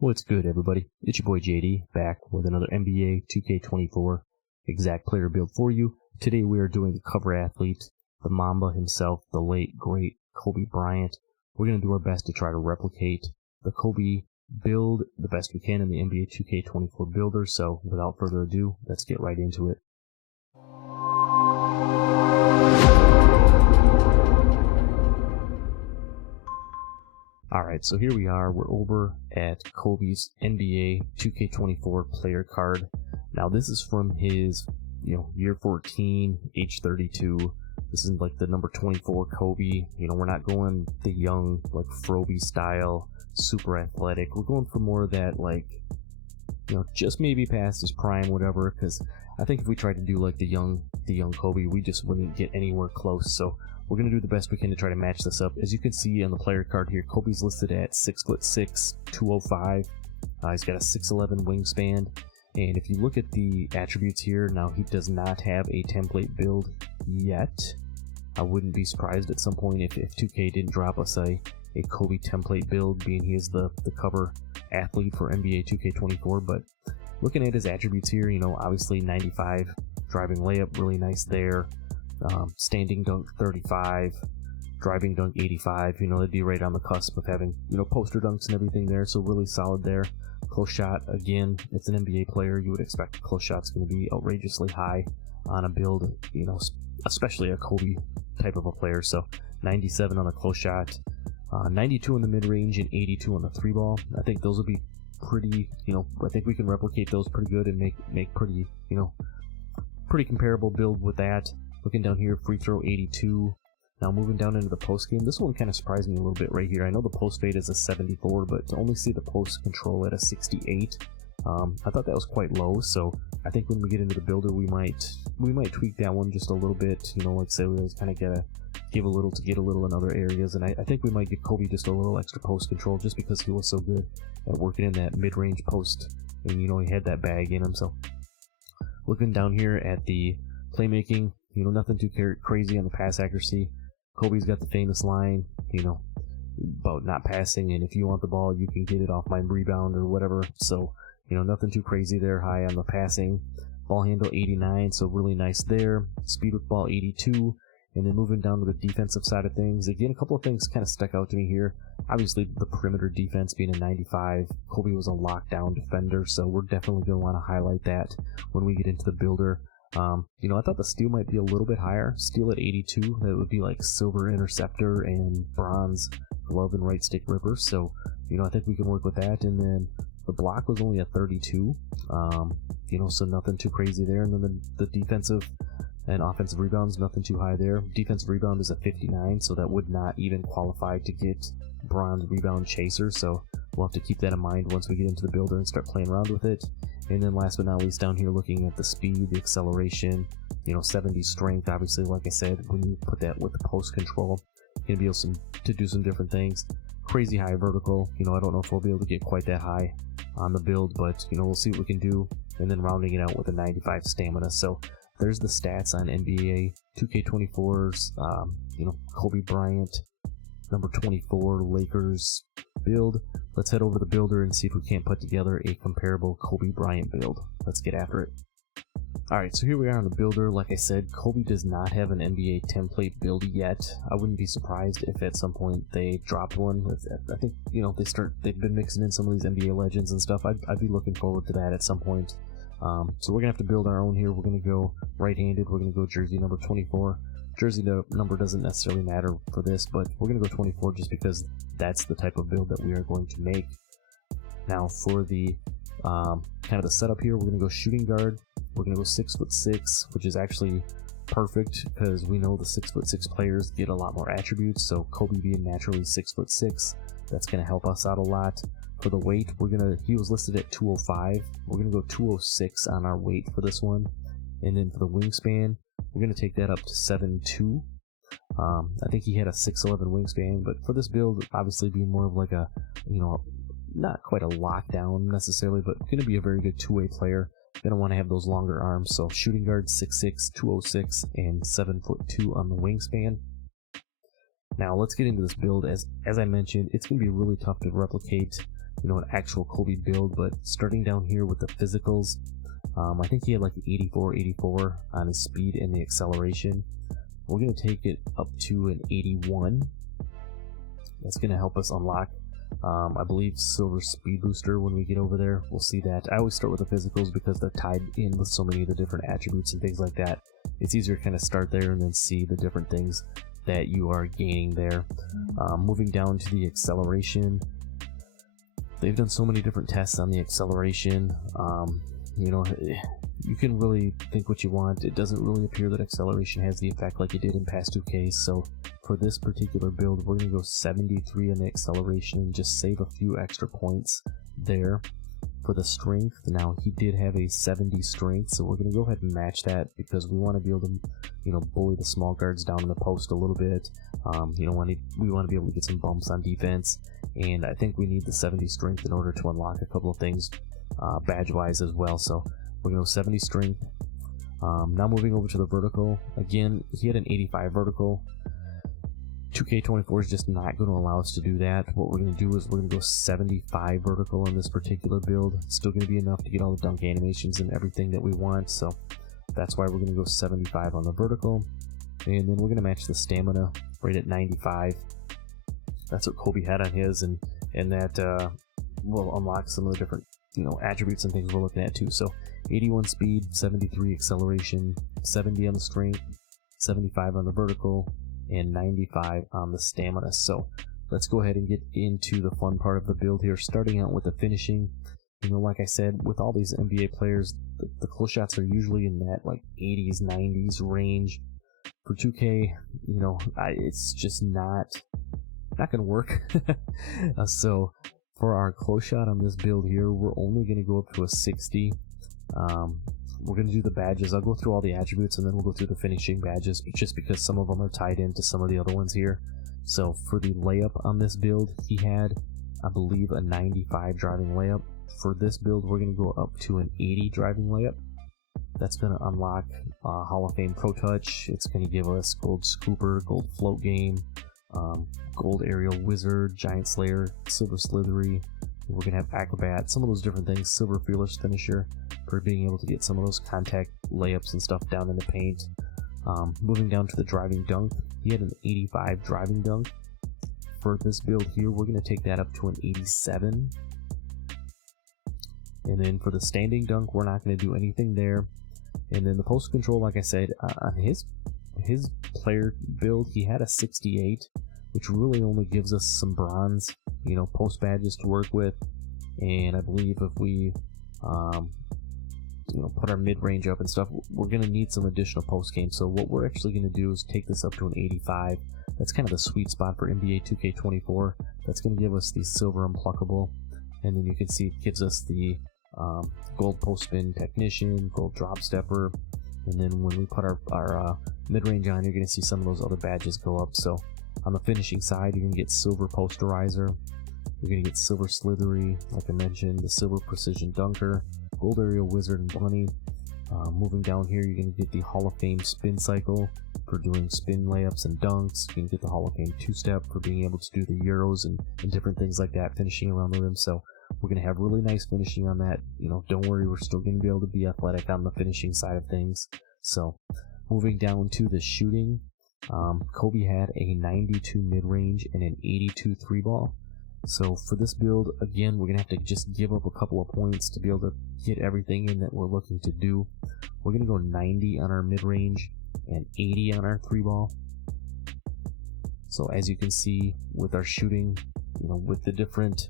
What's good, everybody? It's your boy JD, back with another NBA 2K24 exact player build for you. Today we are doing the cover athlete, the Mamba himself, the late, great Kobe Bryant. We're going to do our best to try to replicate the Kobe build the best we can in the NBA 2K24 builder, so without further ado, let's get right into it. Alright, so here we are. We're over at Kobe's NBA 2K24 player card. Now this is from his, year 14, age 32. This is like the number 24 Kobe. We're not going the young, like Froby style, super athletic. We're going for more of that, like, just maybe past his prime, whatever, because I think if we tried to do like the young Kobe, we just wouldn't get anywhere close. So we're going to do the best we can to try to match this up. As you can see on the player card here, Kobe's listed at 6'6", 205. He's got a 6'11" wingspan. And if you look at the attributes here, now he does not have a template build yet. I wouldn't be surprised at some point if 2K didn't drop us a Kobe template build, being he is the cover athlete for NBA 2K24. But looking at his attributes here, obviously 95 driving layup, really nice there. Standing dunk 35, driving dunk 85. They'd be right on the cusp of having poster dunks and everything there, so really solid there. Close shot, again, it's an NBA player, you would expect the close shot's going to be outrageously high on a build, especially a Kobe type of a player. So 97 on the close shot, 92 in the mid-range, and 82 on the three ball. I think those will be pretty, I think we can replicate those pretty good and make pretty, pretty comparable build with that. Looking down here, free throw 82. Now moving down into the post game, this one kind of surprised me a little bit right here. I know the post fade is a 74, but to only see the post control at a 68, I thought that was quite low. So I think when we get into the builder, we might tweak that one just a little bit. Like say we always kind of gotta give a little to get a little in other areas, and I think we might give Kobe just a little extra post control just because he was so good at working in that mid-range post, and he had that bag in him. So looking down here at the playmaking, nothing too crazy on the pass accuracy. Kobe's got the famous line, about not passing, and if you want the ball, you can get it off my rebound or whatever. So, nothing too crazy there. High on the passing. Ball handle 89, so really nice there. Speed with ball 82. And then moving down to the defensive side of things, again, a couple of things kind of stuck out to me here. Obviously, the perimeter defense being a 95. Kobe was a lockdown defender, so we're definitely going to want to highlight that when we get into the builder. I thought the steal might be a little bit higher. Steal at 82, that would be like silver interceptor and bronze glove and right stick ripper. So, I think we can work with that. And then the block was only a 32. So nothing too crazy there. And then the defensive and offensive rebounds, nothing too high there. Defensive rebound is a 59, so that would not even qualify to get bronze rebound chaser. So we'll have to keep that in mind once we get into the builder and start playing around with it. And then last but not least, down here looking at the speed, the acceleration, 70 strength. Obviously, like I said, when you put that with the post control, you're going to be able to do some different things. Crazy high vertical. I don't know if we'll be able to get quite that high on the build, but, we'll see what we can do. And then rounding it out with a 95 stamina. So there's the stats on NBA 2K24's, Kobe Bryant, number 24, Lakers build. Let's head over to the builder and see if we can't put together a comparable Kobe Bryant build. Let's get after it. Alright, so here we are on the builder. Like I said, Kobe does not have an NBA template build yet. I wouldn't be surprised if at some point they dropped one. I think, they've been mixing in some of these NBA legends and stuff. I'd be looking forward to that at some point. So we're going to have to build our own here. We're going to go right-handed. We're going to go jersey number 24. Jersey number doesn't necessarily matter for this, but we're going to go 24 just because that's the type of build that we are going to make. Now for the kind of the setup here, we're going to go shooting guard. We're going to go 6'6", which is actually perfect because we know the 6'6" players get a lot more attributes. So Kobe being naturally 6'6", that's going to help us out a lot. For the weight, he was listed at 205. We're going to go 206 on our weight for this one. And then for the wingspan, we're going to take that up to 7'2". I think he had a 6'11" wingspan, but for this build, obviously being more of like a, not quite a lockdown necessarily, but going to be a very good two-way player. Going to want to have those longer arms. So shooting guard 6'6", 206, and 7'2" on the wingspan. Now let's get into this build. As I mentioned, it's going to be really tough to replicate an actual Kobe build, but starting down here with the physicals, I think he had like 84 on his speed and the acceleration. We're going to take it up to an 81. That's going to help us unlock, I believe, silver speed booster when we get over there. We'll see that. I always start with the physicals because they're tied in with so many of the different attributes and things like that. It's easier to kind of start there and then see the different things that you are gaining there. Moving down to the acceleration, they've done so many different tests on the acceleration. You can really think what you want. It doesn't really appear that acceleration has the effect like it did in past 2Ks, so for this particular build we're going to go 73 on the acceleration and just save a few extra points there. For the strength, now he did have a 70 strength, so we're going to go ahead and match that because we want to be able to bully the small guards down in the post a little bit. We want to be able to get some bumps on defense, and I think we need the 70 strength in order to unlock a couple of things badge wise as well. So we're going to go 70 strength. Now moving over to the vertical, again he had an 85 vertical. 2K24 is just not going to allow us to do that. What we're going to do is we're going to go 75 vertical on this particular build. It's still going to be enough to get all the dunk animations and everything that we want, so that's why we're going to go 75 on the vertical. And then we're going to match the stamina right at 95. That's what Kobe had on his, and that will unlock some of the different attributes and things we're looking at too. So 81 speed, 73 acceleration, 70 on the strength, 75 on the vertical, and 95 on the stamina. So let's go ahead and get into the fun part of the build here, starting out with the finishing. Like I said, with all these NBA players, the close shots are usually in that like 80s, 90s range. For 2K, it's just not gonna work. So for our close shot on this build here, we're only gonna go up to a 60. We're going to do the badges. I'll go through all the attributes and then we'll go through the finishing badges, just because some of them are tied into some of the other ones here. So for the layup on this build, he had, I believe, a 95 driving layup. For this build, we're going to go up to an 80 driving layup. That's going to unlock Hall of Fame Pro Touch. It's going to give us Gold Scooper, Gold Float Game, Gold Aerial Wizard, Giant Slayer, Silver Slithery. We're going to have Acrobat, some of those different things, Silver Fearless Finisher, for being able to get some of those contact layups and stuff down in the paint. Moving down to the driving dunk, he had an 85 driving dunk. For this build here, we're going to take that up to an 87. And then for the standing dunk, we're not going to do anything there. And then the post control, like I said, on his player build, he had a 68, which really only gives us some bronze, post badges to work with. And I believe if we, put our mid-range up and stuff, we're going to need some additional post game. So what we're actually going to do is take this up to an 85. That's kind of the sweet spot for NBA 2K24. That's going to give us the silver unpluckable. And then you can see it gives us the gold post spin technician, gold drop stepper. And then when we put our mid-range on, you're going to see some of those other badges go up. So on the finishing side, you're going to get silver posterizer. You're going to get silver slithery, like I mentioned, the silver precision dunker, gold aerial wizard and bunny. Moving down here, you're going to get the Hall of Fame spin cycle for doing spin layups and dunks. You can get the Hall of Fame two-step for being able to do the euros and different things like that, finishing around the rim. So we're going to have really nice finishing on that. Don't worry, we're still going to be able to be athletic on the finishing side of things. So moving down to the shooting, Kobe had a 92 mid-range and an 82 3-ball. So for this build, again, we're going to have to just give up a couple of points to be able to get everything in that we're looking to do. We're going to go 90 on our mid-range and 80 on our 3-ball. So as you can see with our shooting, with the different,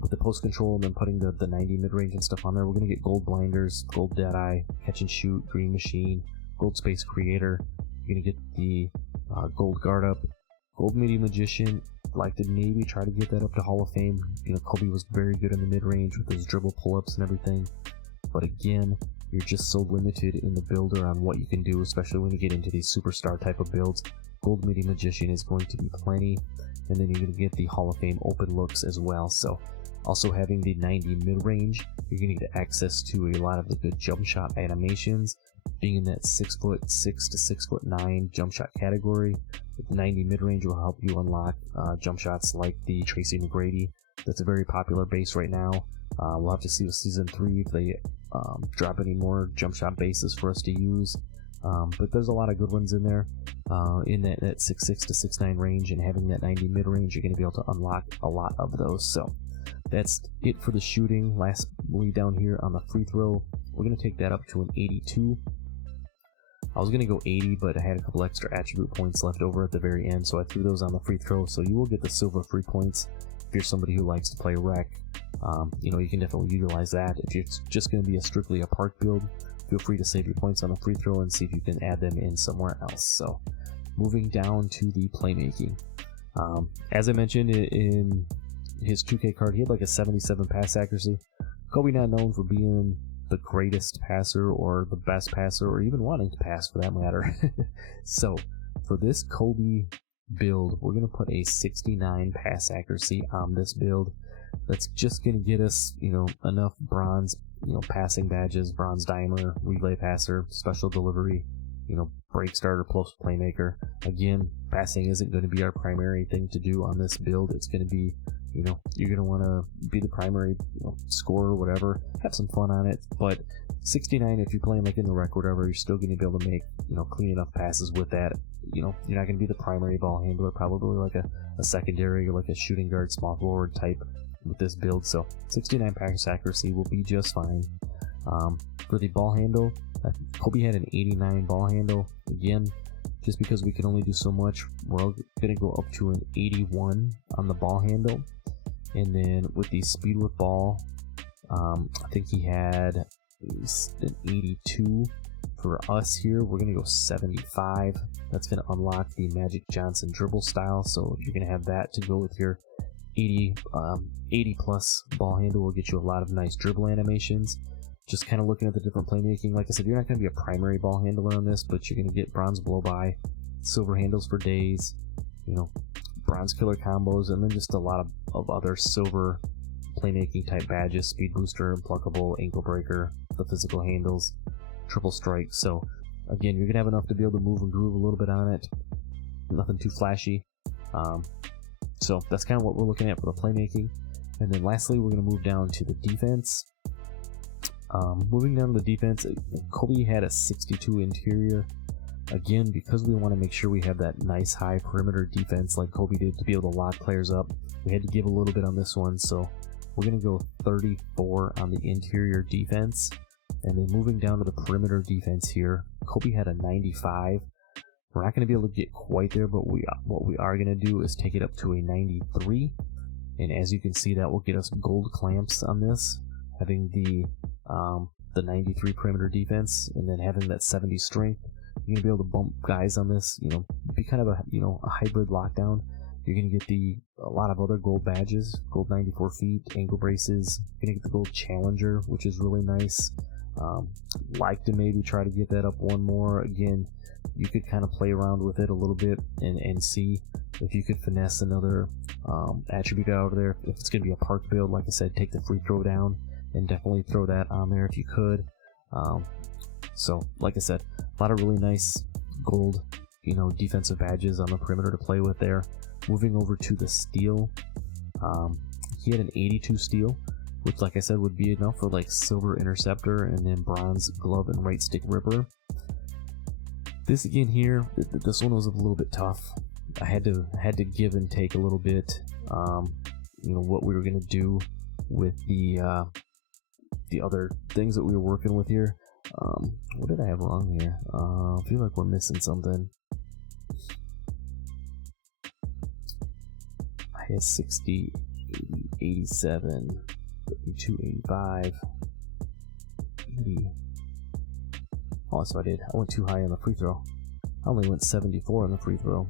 with the post control and then putting the 90 mid-range and stuff on there, we're going to get gold blinders, gold deadeye, catch and shoot, green machine, gold space creator. You're going to get the gold guard up, gold midi magician. Like to maybe try to get that up to Hall of Fame. Kobe was very good in the mid-range with his dribble pull-ups and everything. But again, you're just so limited in the builder on what you can do, especially when you get into these superstar type of builds. Gold midi magician is going to be plenty. And then you're going to get the Hall of Fame open looks as well. So also having the 90 mid-range, you're going to get access to a lot of the good jump shot animations. Being in that 6'6" to 6'9" jump shot category, with 90 mid-range will help you unlock jump shots like the Tracy McGrady That's a very popular base right now. We'll have to see with Season 3 if they drop any more jump shot bases for us to use. But there's a lot of good ones in there. In that 6'6 to 6'9 range, and having that 90 mid range, you're going to be able to unlock a lot of those. So that's it for the shooting. Lastly, down here on the free throw, we're going to take that up to an 82. I was going to go 80, but I had a couple extra attribute points left over at the very end, so I threw those on the free throw. So you will get the silver free points if you're somebody who likes to play rec. You can definitely utilize that. If it's just going to be strictly a park build, feel free to save your points on the free throw and see if you can add them in somewhere else. So moving down to the playmaking. As I mentioned in his 2K card, he had like a 77 pass accuracy. Kobe not known for being the greatest passer or the best passer or even wanting to pass for that matter. So for this Kobe build, we're going to put a 69 pass accuracy on this build. That's just going to get us, enough bronze, passing badges, bronze dimer, relay passer, special delivery, break starter plus playmaker. Again, passing isn't going to be our primary thing to do on this build. It's going to be, you're going to want to be the primary scorer or whatever, have some fun on it. But 69, if you're playing like in the rec or whatever, you're still going to be able to make, clean enough passes with that. You're not going to be the primary ball handler, probably like a secondary or like a shooting guard, small forward type with this build. So 69 pass accuracy will be just fine. For the ball handle, Kobe had an 89 ball handle. Again, just because we can only do so much, we're going to go up to an 81 on the ball handle. And then with the speed with ball, I think he had an 82. For us here, we're going to go 75. That's going to unlock the Magic Johnson dribble style. So you're going to have that to go with your 80 plus ball handle. Will get you a lot of nice dribble animations. Just kind of looking at the different playmaking. Like I said, you're not going to be a primary ball handler on this, but you're going to get bronze blow by, silver handles for days, bronze killer combos, and then just a lot of other silver playmaking type badges, speed booster, pluckable, ankle breaker, the physical handles, triple strike. So again, you're going to have enough to be able to move and groove a little bit on it. Nothing too flashy. So that's kind of what we're looking at for the playmaking. And then lastly, we're going to move down to the defense. Moving down to the defense, Kobe had a 62 interior. Again, because we want to make sure we have that nice high perimeter defense like Kobe did to be able to lock players up, we had to give a little bit on this one. So we're going to go 34 on the interior defense. And then moving down to the perimeter defense here, Kobe had a 95. We're not going to be able to get quite there, but what we are going to do is take it up to a 93. And as you can see, that will get us gold clamps on this, having the 93 perimeter defense, and then having that 70 strength. You're going to be able to bump guys on this, be kind of a hybrid lockdown. You're going to get a lot of other gold badges, gold 94 feet, ankle braces. You're going to get the gold challenger, which is really nice. Like to maybe try to get that up one more. Again, you could kind of play around with it a little bit and see if you could finesse another attribute out of there. If it's going to be a park build, like I said, take the free throw down and definitely throw that on there if you could. So like I said, a lot of really nice gold defensive badges on the perimeter to play with there. Moving over to the steel, he had an 82 steel, which like I said would be enough for like silver interceptor and then bronze glove and right stick ripper. This again here, this one was a little bit tough. I had to give and take a little bit. What we were gonna do with the other things that we were working with here. What did I have wrong here? I feel like we're missing something. I had 60, 80, 87, 82, 85, 80. Oh, so I went too high on the free throw. I only went 74 on the free throw.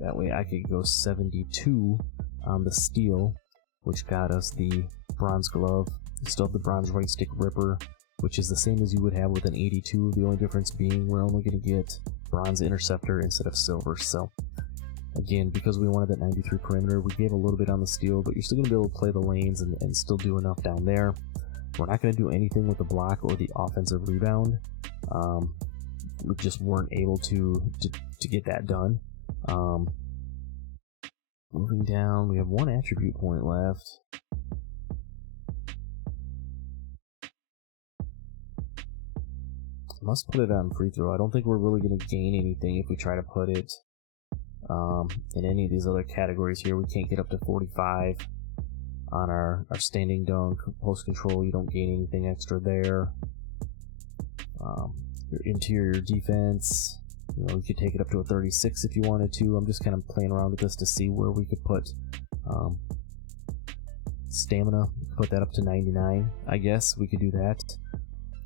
That way I could go 72 on the steel, which got us the bronze glove. We still have the bronze right stick ripper, which is the same as you would have with an 82. The only difference being we're only going to get bronze interceptor instead of silver. So again, because we wanted that 93 perimeter, we gave a little bit on the steel, but you're still going to be able to play the lanes and still do enough down there. We're not going to do anything with the block or the offensive rebound. We just weren't able to get that done. Moving down, we have one attribute point left. Must put it on free throw. I don't think we're really going to gain anything if we try to put it in any of these other categories here. We can't get up to 45 on our standing dunk. Post control, you don't gain anything extra there. Your interior defense, you know, you could take it up to a 36 if you wanted to. I'm just kind of playing around with this to see where we could put stamina. Put that up to 99, I guess. We could do that.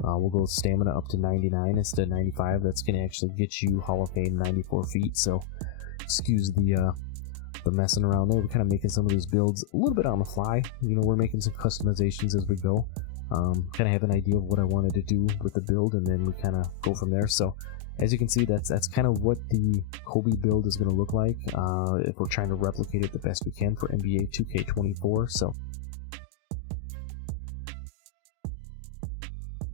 We'll go stamina up to 99 instead of 95. That's going to actually get you Hall of Fame 94 feet. So excuse the messing around there. We're kind of making some of these builds a little bit on the fly. You know, we're making some customizations as we go. Kind of have an idea of what I wanted to do with the build, and then we kind of go from there. So as you can see, that's kind of what the Kobe build is going to look like if we're trying to replicate it the best we can for NBA 2K24. So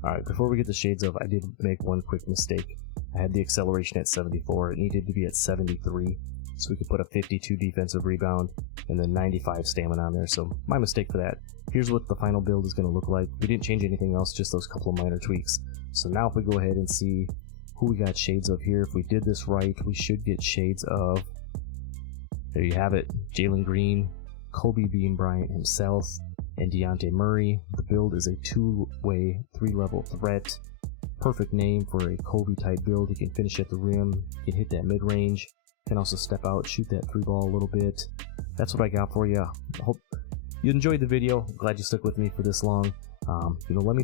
alright, before we get the shades of, I did make one quick mistake. I had the acceleration at 74. It needed to be at 73, so we could put a 52 defensive rebound and then 95 stamina on there. So my mistake for that. Here's what the final build is going to look like. We didn't change anything else, just those couple of minor tweaks. So now if we go ahead and see who we got shades of here, if we did this right, we should get shades of, there you have it, Jalen Green, Kobe Bean Bryant himself, and Dejounte Murray. The build is a two-way, three-level threat. Perfect name for a Kobe type build. He can finish at the rim, he can hit that mid-range, can also step out, shoot that three ball a little bit. That's what I got for you. I hope you enjoyed the video. I'm glad you stuck with me for this long. You know, let me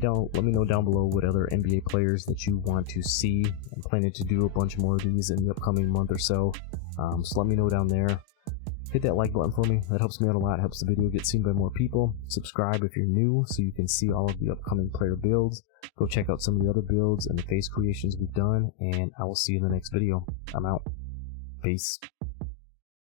know down below what other NBA players that you want to see. I'm planning to do a bunch more of these in the upcoming month or so. So let me know down there. Hit that like button for me. That helps me out a lot. It helps the video get seen by more people. Subscribe if you're new so you can see all of the upcoming player builds. Go check out some of the other builds and the face creations we've done, and I will see you in the next video. I'm out. Peace.